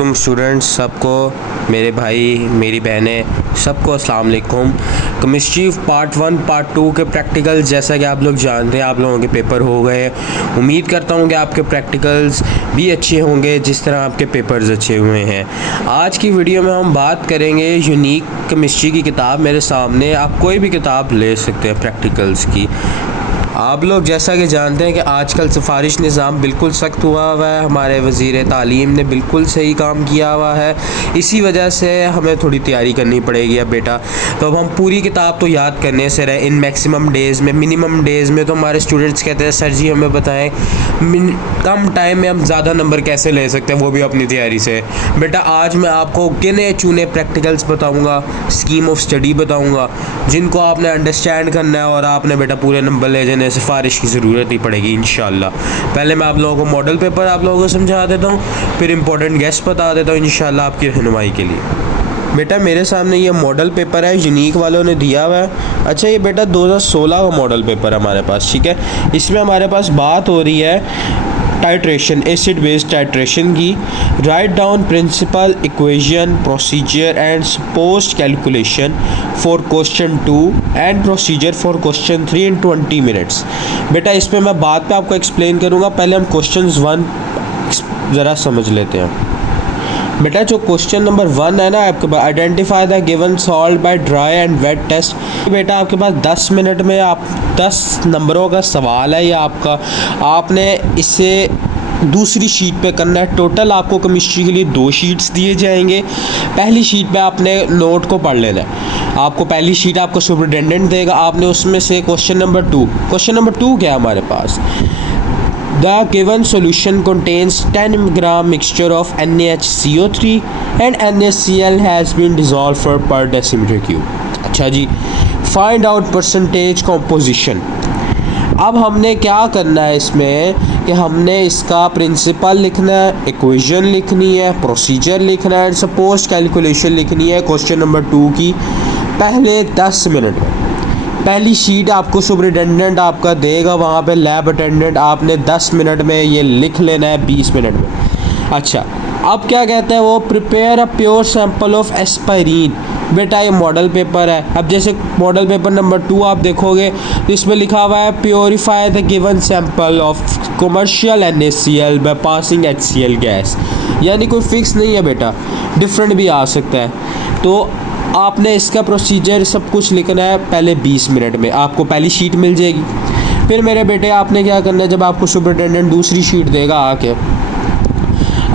वालेकुम स्टूडेंट्स सबको, मेरे भाई मेरी बहनें सबको अस्सलाम वालेकुम। केमिस्ट्री पार्ट 1 पार्ट 2 के प्रैक्टिकल्स जैसा कि आप लोग जानते हैं, आप लोगों के पेपर हो गए। उम्मीद करता हूँ कि आपके प्रैक्टिकल्स भी अच्छे होंगे जिस तरह आपके पेपर्स अच्छे हुए हैं। आज की वीडियो में हम बात करेंगे यूनिक केमिस्ट्री की किताब। मेरे सामने आप कोई भी किताब ले सकते हैं प्रैक्टिकल्स की। आप लोग जैसा कि जानते हैं कि आजकल सिफारिश निज़ाम बिल्कुल सख्त हुआ हुआ है। हमारे वज़ीर तालीम ने बिल्कुल सही काम किया हुआ है, इसी वजह से हमें थोड़ी तैयारी करनी पड़ेगी अब बेटा। तो अब हम पूरी किताब तो याद करने से रहे इन मैक्सिमम डेज़ में, मिनिमम डेज़ में। तो हमारे स्टूडेंट्स कहते हैं सर जी हमें बताएं कम टाइम में हम ज़्यादा नंबर कैसे ले सकते हैं, वो भी अपनी तैयारी से। बेटा आज मैं आपको गिने चुने प्रैक्टिकल्स बताऊँगा, स्कीम ऑफ स्टडी बताऊँगा, जिनको आपने अंडरस्टैंड करना है और आपने बेटा पूरे नंबर ले जाने, सिफारिश की ज़रूरत नहीं पड़ेगी इंशाल्लाह। पहले मैं आप लोगों को मॉडल पेपर आप लोगों को समझा देता हूँ, फिर इंपॉर्टेंट गेस्ट बता देता हूँ इंशाल्लाह आपकी रहनुमाई के लिए। बेटा मेरे सामने ये मॉडल पेपर है, यूनिक वालों ने दिया हुआ है। अच्छा ये बेटा 2016 का मॉडल पेपर है हमारे पास, ठीक है। इसमें हमारे पास बात हो रही है टाइट्रेशन, एसिड बेस टाइट्रेशन की। Right down principle equation procedure and supposed calculation for question 2 and procedure for question 3 in 20 minutes. बेटा इस पर मैं बाद पे आपको एक्सप्लेन करूँगा, पहले हम क्वेश्चन 1 ज़रा समझ लेते हैं। बेटा जो क्वेश्चन नंबर 1 है ना आपके पास, identify the given solve by dry and wet test. बेटा आपके पास 10 मिनट में आप 10 नंबरों का सवाल है, या आपका आपने इसे दूसरी शीट पे करना है। टोटल आपको केमिस्ट्री के लिए 2 शीट्स दिए जाएंगे। पहली शीट पे आपने नोट को पढ़ लेना है। आपको पहली शीट आपको सुपरिटेंडेंट देगा, आपने उसमें से क्वेश्चन नंबर 2 क्या है हमारे पास, The given solution contains 10 gram mixture of NaHCO3 and NaCl has been dissolved for per decimeter cube। अच्छा जी, find out percentage composition। अब हमने क्या करना है इसमें कि हमने इसका प्रिंसिपल लिखना है, इक्वेशन लिखनी है, प्रोसीजर लिखना है, सपोज्ड कैलकुलेशन लिखनी है क्वेश्चन नंबर 2 की पहले 10 मिनट में। पहली शीट आपको सुपरिटेंडेंट आपका देगा, वहाँ पे लैब अटेंडेंट आपने 10 मिनट में ये लिख लेना है, 20 मिनट में। अच्छा अब क्या कहते हैं वो, prepare a pure sample of aspirin. बेटा ये मॉडल पेपर है। अब जैसे मॉडल पेपर नंबर 2 आप देखोगे तो इसमें लिखा हुआ है purify the given sample of commercial NaCl by passing HCl gas. यानी कोई फिक्स नहीं है बेटा, डिफरेंट भी आ सकता है। तो आपने इसका प्रोसीजर सब कुछ लिखना है पहले 20 मिनट में, आपको पहली शीट मिल जाएगी। फिर मेरे बेटे आपने क्या करना है, जब आपको सुपरिटेंडेंट दूसरी शीट देगा आके,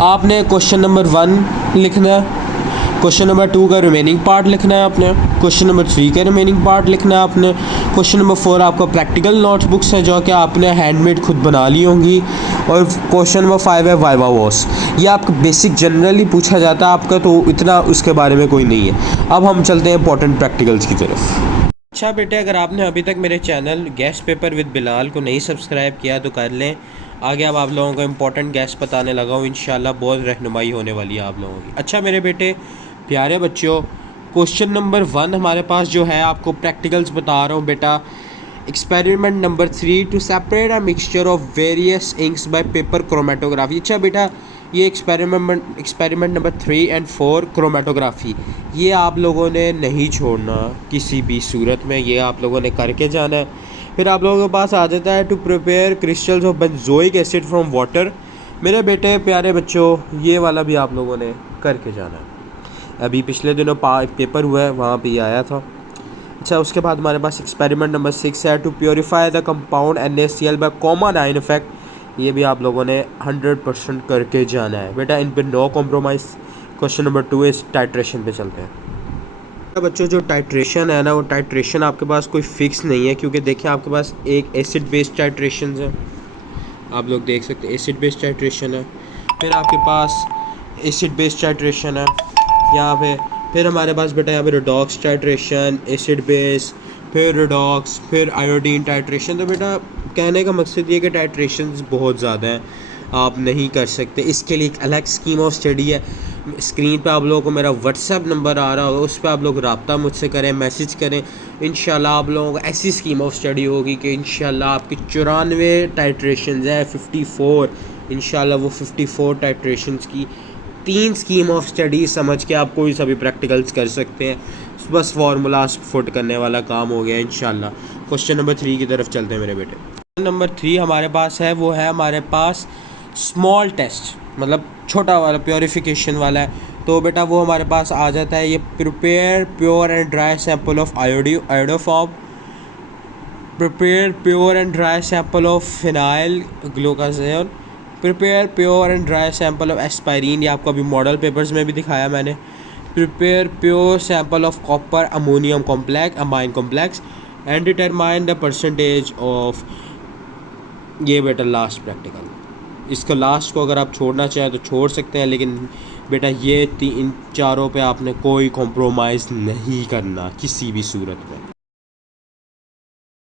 आपने क्वेश्चन नंबर 1 लिखना है, क्वेश्चन नंबर 2 का रिमेनिंग पार्ट लिखना है आपने, क्वेश्चन नंबर 3 का रिमेनिंग पार्ट लिखना है आपने, क्वेश्चन नंबर 4 आपका प्रैक्टिकल नोटबुक्स हैं जो कि आपने हैंडमेड खुद बना ली होंगी, और क्वेश्चन नंबर 5 है वाइवा वॉस। ये आपका बेसिक जनरली पूछा जाता है आपका, तो इतना उसके बारे में कोई नहीं है। अब हम चलते हैं इंपॉर्टेंट प्रैक्टिकल्स की तरफ। अच्छा बेटे अगर आपने अभी तक मेरे channel guest paper with Bilal को नहीं सब्सक्राइब किया तो कर लें। आगे अब आप लोगों को इंपॉर्टेंट गेस्ट बताने लगा हूँ, इंशाल्लाह बहुत रहनुमाई होने वाली है आप लोगों की। अच्छा मेरे बेटे प्यारे बच्चों, क्वेश्चन नंबर 1 हमारे पास जो है, आपको प्रैक्टिकल्स बता रहा हूँ बेटा। Experiment number 3 to separate a mixture of various inks by paper chromatography. अच्छा बेटा ये एक्सपेरिमेंट नंबर 3 और 4 क्रोमेटोग्राफी, ये आप लोगों ने नहीं छोड़ना किसी भी सूरत में, ये आप लोगों ने करके जाना है। फिर आप लोगों के पास आ जाता है to prepare crystals of benzoic acid from water. मेरे बेटे प्यारे बच्चों ये वाला भी आप लोगों ने करके जाना है। अभी पिछले दिनों पेपर हुआ है, वहाँ पे ये आया था। अच्छा उसके बाद हमारे पास एक्सपेरिमेंट नंबर 6 है to purify the compound NaCl by common ion effect. ये भी आप लोगों ने 100% करके जाना है बेटा, इन पे नो कॉम्प्रोमाइज़। क्वेश्चन नंबर 2 इस टाइट्रेशन पे चलते हैं। बच्चों जो टाइट्रेशन है ना, वो टाइट्रेशन आपके पास कोई फिक्स नहीं है, क्योंकि देखिए आपके पास एक एसिड बेस्ड टाइट्रेशन है, आप लोग देख सकते हैं एसिड बेस्ड टाइट्रेशन है, फिर आपके पास एसिड बेस्ड टाइट्रेशन है यहाँ पे, फिर हमारे पास बेटा यहाँ पे रिडॉक्स टाइट्रेशन, एसिड बेस, फिर रिडॉक्स, फिर आयोडीन टाइट्रेशन। तो बेटा कहने का मकसद ये कि टाइट्रेशंस बहुत ज़्यादा हैं, आप नहीं कर सकते। इसके लिए एक अलग स्कीम ऑफ स्टडी है। स्क्रीन पे आप लोगों को मेरा व्हाट्सएप नंबर आ रहा होगा, उस पर आप लोग रब्ता मुझसे करें, मैसेज करें। इंशाल्लाह आप लोगों को ऐसी स्कीम ऑफ स्टडी होगी कि इंशाल्लाह आपकी 94 टाइट्रेशंस है, 54 इंशाल्लाह वो 54 टाइट्रेशंस की 3 स्कीम ऑफ स्टडी समझ के आप कोई सा भी प्रैक्टिकल्स कर सकते हैं। बस फार्मूलाज फुट करने वाला काम हो गया इंशाल्लाह। क्वेश्चन नंबर 3 की तरफ चलते हैं मेरे बेटे। क्वेश्चन नंबर 3 हमारे पास है, वो है हमारे पास स्मॉल टेस्ट, मतलब छोटा वाला प्योरीफिकेशन वाला है। तो बेटा वो हमारे पास आ जाता है, ये prepare pure and dry sample of iodoform, prepare pure and dry sample of phenyl glucosazone, prepare pure and dry sample of aspirin, ये आपको अभी मॉडल पेपर्स में भी दिखाया मैंने। Prepare pure sample of copper ammonium complex amine complex and determine the percentage of, ये बेटा last practical. इसको लास्ट को अगर आप छोड़ना चाहें तो छोड़ सकते हैं, लेकिन बेटा ये 3 चारों पे आपने कोई कॉम्प्रोमाइज़ नहीं करना किसी भी सूरत में।